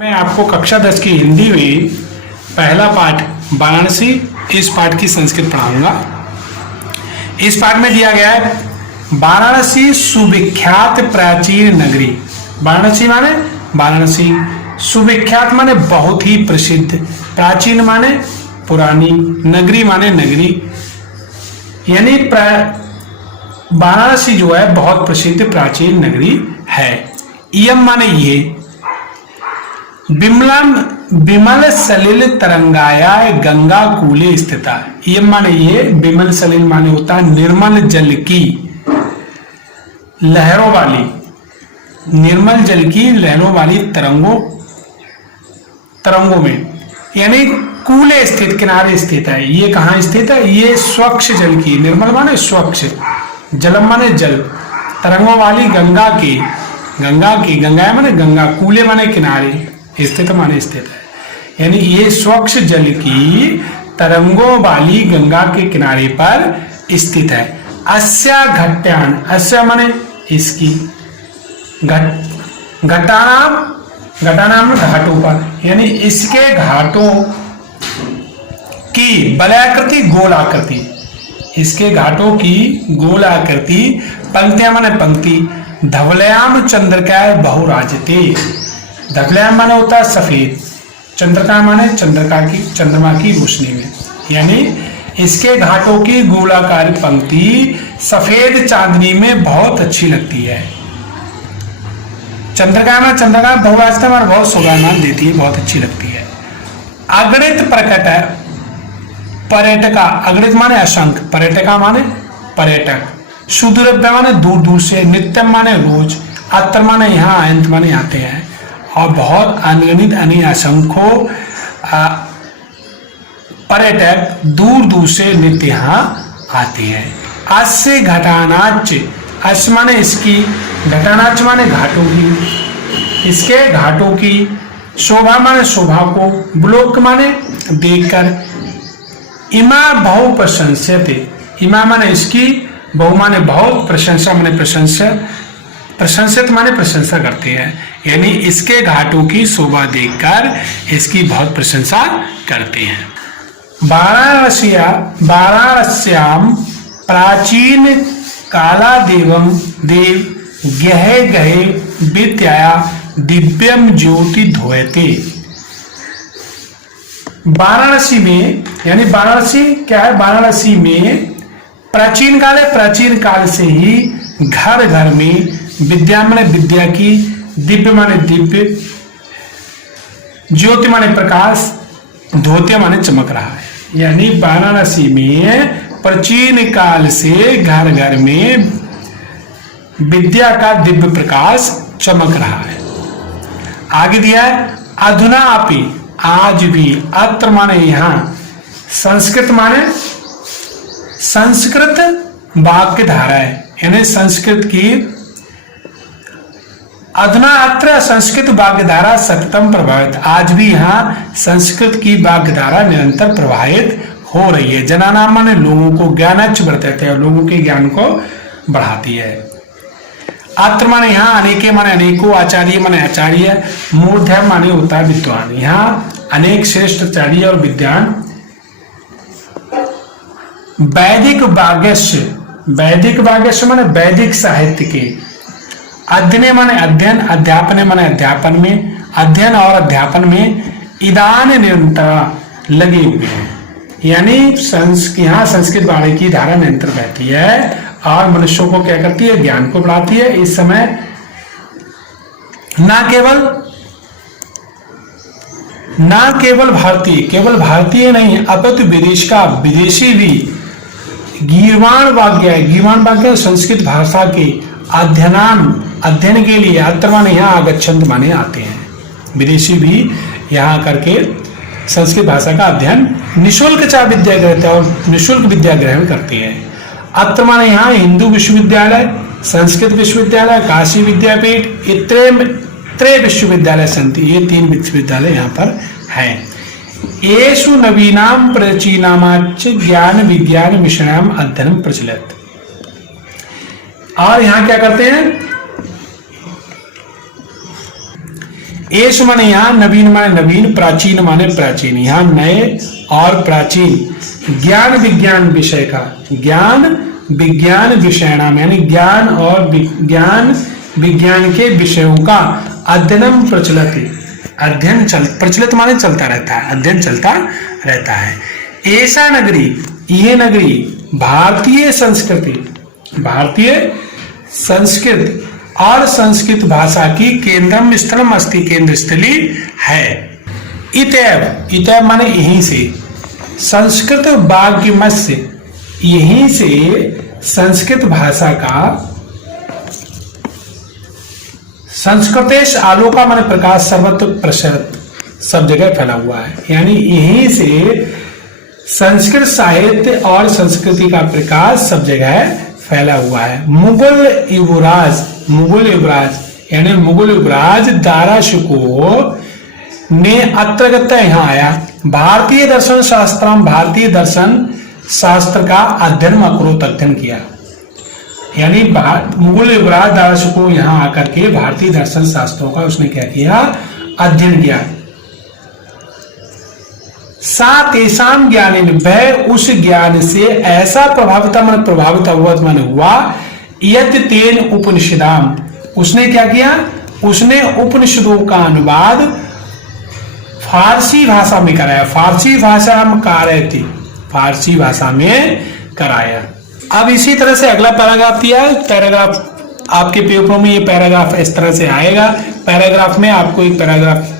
मैं आपको कक्षा 10 की हिंदी में पहला पाठ वाराणसी, इस पाठ की संस्कृत पढ़ाऊंगा। इस पाठ में दिया गया है वाराणसी सुविख्यात प्राचीन नगरी। वाराणसी माने वाराणसी, सुविख्यात माने बहुत ही प्रसिद्ध, प्राचीन माने पुरानी, नगरी माने नगरी, यानी वाराणसी जो है बहुत प्रसिद्ध प्राचीन नगरी है। इयम माने ये, विमल सलिल तरंगाया गंगा कूले स्थिता। ये माने ये, विमल सलिल माने होता है निर्मल जल की लहरों वाली, निर्मल जल की लहरों वाली तरंगों में, यानी कूले स्थित, किनारे स्थित है। ये कहाँ स्थित है? ये स्वच्छ जल की, निर्मल माने स्वच्छ, जलम माने जल, तरंगों वाली गंगा की, गंगा माने गंगा, कूले माने किनारे, स्थित माने स्थित है, यानी ये स्वच्छ जल की तरंगों वाली गंगा के किनारे पर स्थित है। अस्या घट्यान, अस्या माने इसकी, घटानाम घाटों पर, यानी इसके घाटों की वलयाकृति गोलाकृति, इसके घाटों की गोलाकृति, पंक्तियां माने पंक्ति, धवलयाम चंद्रकाय बहुराजते। धवलयाम माने होता है सफेद, चंद्रका माने चंद्रमा की रोशनी में, यानी इसके घाटों की गोलाकार पंक्ति सफेद चांदनी में बहुत अच्छी लगती है। चंद्रका बहुराजता माने बहुत शोभामान देती है, बहुत अच्छी लगती है। अगणित प्रकट है पर्यटका, अगणित माने असंख्य, पर्यटका माने पर्यटक, सुदूरभ्य माने दूर दूर से, नित्यम माने रोज, अत्र माने यहाँ, अंत माने आते हैं, और बहुत अनगिनत असंख्यों पर्यटक दूर दूर से नित्य यहाँ आते हैं। अस्य घटानाच, अस्य माने इसकी, घटानाच माने घाटों की, इसके घाटों की, शोभा माने शोभा को, ब्लोक माने देखकर, इमा बहु प्रशंस्यते, इमा माने इसकी, बहु माने बहुत, प्रशंसा माने प्रशंसित माने प्रशंसा करते हैं, यानी इसके घाटों की शोभा देखकर इसकी बहुत प्रशंसा करते हैं। वाराणस्याम प्राचीन काला देव गहे गहे विद्या दिव्यम ज्योति धोयते। वाराणसी में, यानी वाराणसी क्या है? वाराणसी में प्राचीन काल से ही घर घर में विद्या माने विद्या की, दिव्य माने दिव्य, ज्योति माने प्रकाश, धोते माने चमक रहा है, यानी वाराणसी में प्राचीन काल से घर घर में विद्या का दिव्य प्रकाश चमक रहा है। आगे दिया है अधुना अपि, आज भी, अत्र माने यहाँ, संस्कृत माने संस्कृत वाक्य धारा है, यानी संस्कृत की, अधुना अत्र संस्कृत वाग्धारा सततम प्रभावित, आज भी यहाँ संस्कृत की वाग्धारा निरंतर प्रभावित हो रही है। जनानाम माने लोगों को, ज्ञानच्च वर्तते हैं, लोगों के ज्ञान को बढ़ाती है। अत्र माने यहाँ, अनेके माने अनेकों, आचार्य माने आचार्य, मूर्धन्य माने होता है विद्वान, यहाँ अनेक श्रेष्ठ आचार्य और विद्वान। वैदिक वाग्यस्य माने वैदिक साहित्य के, अध्ययन माने अध्ययन, अध्यापन माने अध्यापन में, अध्ययन और अध्यापन में इदान निरंतर लगे हुए हैं, यानी यहाँ संस्कृत वाणी की धारा निरंतर बहती है और मनुष्यों को क्या करती है? ज्ञान को बढ़ाती है। इस समय ना केवल भारतीय नहीं, अपितु विदेश का, विदेशी भी गीर्वाण वाग्य संस्कृत भाषा के अध्ययन के लिए, अत्र माने यहाँ, आगच्छन्त माने आते हैं, विदेशी भी यहाँ करके संस्कृत भाषा का अध्ययन निःशुल्क विद्या ग्रहण और निःशुल्क विद्या ग्रहण करते हैं। अत्र माने यहाँ हिंदू विश्वविद्यालय, संस्कृत विश्वविद्यालय, काशी विद्यापीठ, इतरे विश्वविद्यालय संति, ये 3 विश्वविद्यालय यहाँ पर हैं। येषु नवीनाम प्राचीनामाच ज्ञान विज्ञान विषयाम अध्ययन प्रचलित। और यहाँ क्या करते हैं? एस माने यहाँ, नवीन माने नवीन, प्राचीन माने प्राचीन, यहाँ नए और प्राचीन ज्ञान विज्ञान विषय का, ज्ञान विज्ञान विषयणाम यानी ज्ञान और विज्ञान विज्ञान के विषयों का अध्ययन प्रचलित, अध्ययन प्रचलित माने चलता रहता है, अध्ययन चलता रहता है। ऐसा नगरी, यह नगरी भारतीय संस्कृति, भारतीय संस्कृत और संस्कृत भाषा की केंद्रम स्थलम अस्ति, केंद्र स्थली है। इतैव, इतैव माने यहीं से, संस्कृत वाग्यमस्य, यहीं से संस्कृत भाषा का, संस्कृतेश आलोका माने प्रकाश सर्वत्र प्रसरत, सब जगह फैला हुआ है, यानी यहीं से संस्कृत साहित्य और संस्कृति का प्रकाश सब जगह फैला हुआ है। मुगल युवराज, मुगल युवराज यानी मुगल युवराज दाराशुको ने अत्रगत यहाँ आया, भारतीय दर्शन शास्त्र, भारतीय दर्शन शास्त्र का अध्ययन अक्रोत अध्ययन किया, यानी मुगल युवराज दाराशुको यहाँ आकर के भारतीय दर्शन शास्त्रों का उसने क्या किया, अध्ययन किया। सात ऐसाम ज्ञान, वह उस ज्ञान से ऐसा प्रभावित अवगत मन हुआ, यत तेन उपनिषदाम, उसने क्या किया, उसने उपनिषदों का अनुवाद फारसी भाषा में कराया, फारसी भाषा में कार्यति, फारसी भाषा में कराया। अब इसी तरह से अगला पैराग्राफ दिया है, पैराग्राफ आपके पेपरों में ये पैराग्राफ इस तरह से आएगा। पैराग्राफ में आपको एक पैराग्राफ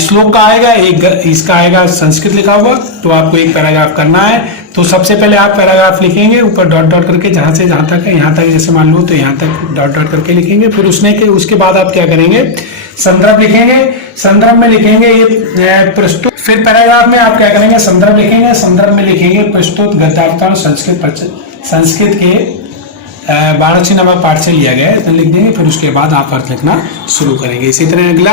श्लोक का आएगा, एक इसका आएगा संस्कृत लिखा हुआ, तो आपको एक पैराग्राफ करना है। तो सबसे पहले आप पैराग्राफ लिखेंगे ऊपर डॉट डॉट करके, जहां से जहां तक है, यहाँ तक जैसे मान लो तो यहाँ तक डॉट डॉट करके लिखेंगे। फिर उसके बाद आप क्या करेंगे, संदर्भ लिखेंगे, संदर्भ में लिखेंगे ये प्रस्तुत, फिर पैराग्राफ में आप क्या करेंगे, संदर्भ लिखेंगे, संदर्भ में लिखेंगे प्रस्तुत गद्यावतार संस्कृत के 12 नंबर पाठ से लिया गया है, तो लिख देंगे। फिर उसके बाद आप अर्थ लिखना शुरू करेंगे। इसी तरह अगला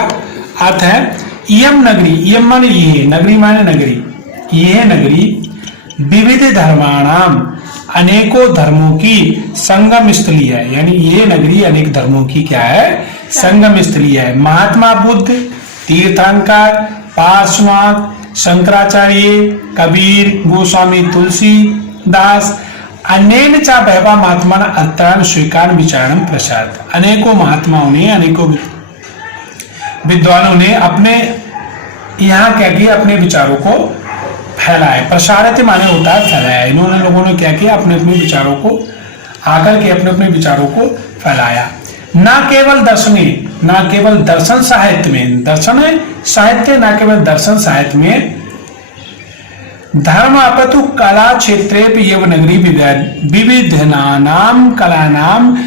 अर्थ है इयम नगरी, इयम माने ये, नगरी माने नगरी, ये नगरी विविध धर्माणाम, अनेकों धर्मों की संगम स्थली है, यानी ये नगरी अनेक धर्मों की क्या है, संगम स्थली है। महात्मा बुद्ध, तीर्थंकर, पार्श्वनाथ, शंकराचार्य, कबीर, गोस्वामी तुलसीदास, अनेन चा बहवा महात्मा अत्रान स्वीकार विचारण प्रसाद, अनेकों महात्माओं ने, अनेकों विद्वानों ने अपने यहाँ क्या किया, अपने विचारों को फैलाए। प्रसारित माने होता है फैलाया, इन्होंने लोगों ने क्या किया, अपने अपने विचारों को आकर के अपने अपने विचारों को फैलाया। ना केवल दर्शनी, ना केवल दर्शन साहित्य में, दर्शन है साहित्य, ना केवल दर्शन साहित्य में, धर्म अपितु कला क्षेत्रे यवनगरी विविधनानाम कलानाम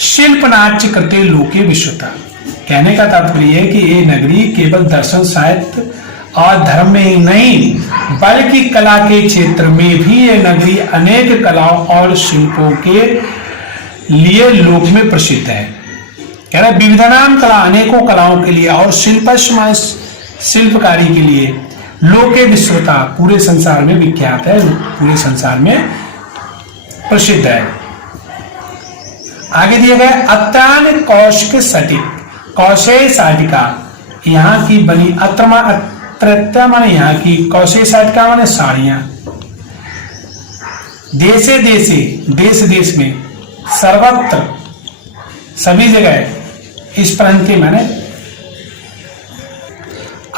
शिल्प नाट्य करते लोके विश्वता। कहने का तात्पर्य है कि ये नगरी केवल दर्शन साहित्य और धर्म में ही नहीं, बल्कि कला के क्षेत्र में भी ये नगरी अनेक कलाओं और शिल्पों के लिए लोक में प्रसिद्ध है। कह रहा विविधनाम कला, अनेकों कलाओं के लिए, और शिल्पकारी के लिए, लोके विश्वता, पूरे संसार में विख्यात है, पूरे संसार में प्रसिद्ध है। आगे दिया गया अत्रान कौशिक सटिक, कौशे साटिका, यहाँ की बनी, अत्रत्या माने यहाँ की, कौशे साटिका माने साड़ियां, देशे देशे, देश देश में, सर्वत्र सभी जगह, इस प्रांत माने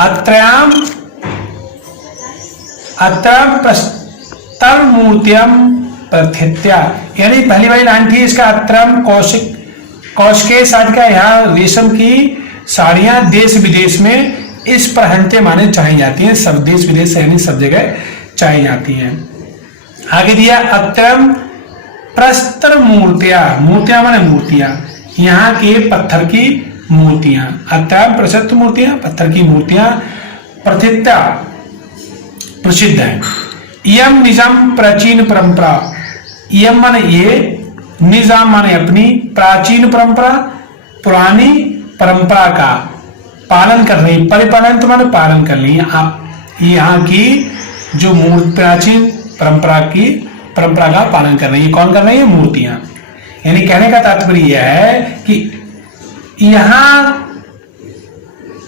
अत्रयाम, अत्रम प्रस्तर मूर्तियम प्रथित्या, यानी पहली वाली लाइन थी इसका, अत्रम कौशिक, कौशिके साटिका, यहाँ रेशम की साड़ियां देश विदेश में इस प्रहंते माने चाहिए जाती हैं, सब देश विदेश यानी सब जगह चाहिए जाती हैं। आगे दिया अत्रम प्रस्तर मूर्तियां, मूर्तियां माने मूर्तियां, यहाँ के पत्थर की मूर्तियां, अत्रम प्रशस्त मूर्तियां, पत्थर की मूर्तियां, प्रथित्या प्रसिद्ध है। यम निजाम प्राचीन परंपरा, यम माने ये, निजाम माने अपनी, प्राचीन परंपरा पुरानी परंपरा का पालन कर रही, परिपालन तो माने पालन कर रही आप, यहाँ की जो प्राचीन परंपरा की, परंपरा का पालन कर रही है। कौन कर रही है, मूर्तियां। यानी कहने का तात्पर्य यह है कि यहाँ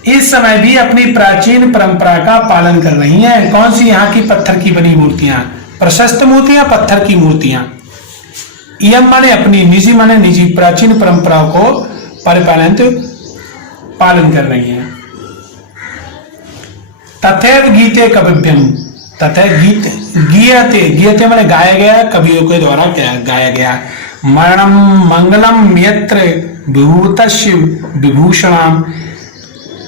इस समय भी अपनी प्राचीन परंपरा का पालन कर रही हैं। कौन सी? यहाँ की पत्थर की बनी मूर्तियां, प्रशस्त मूर्तियां, पत्थर की मूर्तियां। इयम माने अपनी, निजी माने निजी, प्राचीन परंपरा को पालन कर रही हैं। तथैव गीते कविभ्यम, तथा गीत, गीयते, गीयते माने गाया गया, कवियों के द्वारा गाया गया। मरणम मंगलम यत्र विभूतस्य विभूषणम,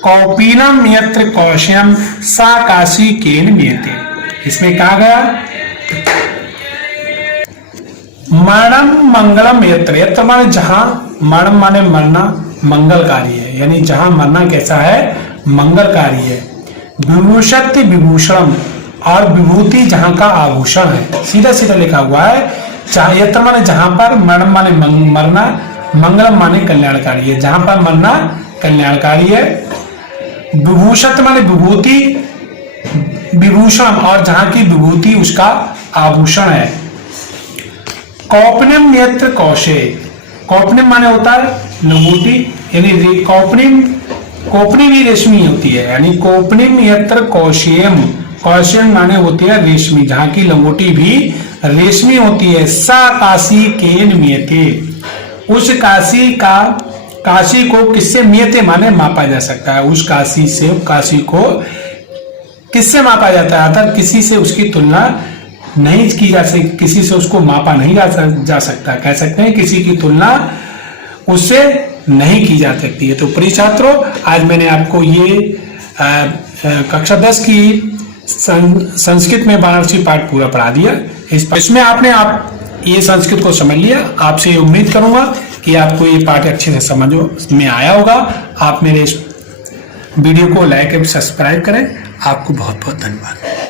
कौपीनम यत्र कौशयम सा काशी केन नियते। इसमें कहा गया मरणम मंगलम यत्र, यत्र माने जहां, मरणम माने मरना, मंगलकारी है, यानी जहां मरना कैसा है? मंगलकारी है। विभूषत्य विभूषणम, और विभूति जहां का आभूषण है, सीधा सीधा लिखा हुआ है। यत्र माने जहां पर, मरणम माने मरना, मंगलम माने कल्याणकारी है, जहां पर मरना कल्याणकारी है। विभूषत माने विभूति, विभूषण, और जहां की विभूति उसका आभूषण है। कौपनिम नेत्र कौशे, कौपनिम माने होता है लंगोटी, यानी कौपनिम, कोपनी भी रेशमी होती है, यानी कोपनिम यत्र कौशेयम, कौशेयम माने होती है रेशमी, जहां की लंगोटी भी रेशमी होती है। सा काशी केन मियते, उस काशी का, काशी को किससे, मियते माने मापा जा सकता है, उस काशी से, काशी को किससे मापा जाता है? अर्थात किसी से उसकी तुलना नहीं की जा सकती, किसी से उसको मापा नहीं जा सकता। कह सकते हैं किसी की तुलना उससे नहीं की जा सकती है। तो प्रिय छात्रों, आज मैंने आपको ये कक्षा 10 की संस्कृत में वाराणसी पाठ पूरा पढ़ा दिया। इसमें आपने ये संस्कृत को समझ लिया। आपसे उम्मीद करूंगा कि आपको ये पाठ अच्छे से समझ में आया होगा। आप मेरे इस वीडियो को लाइक और सब्सक्राइब करें। आपको बहुत बहुत धन्यवाद।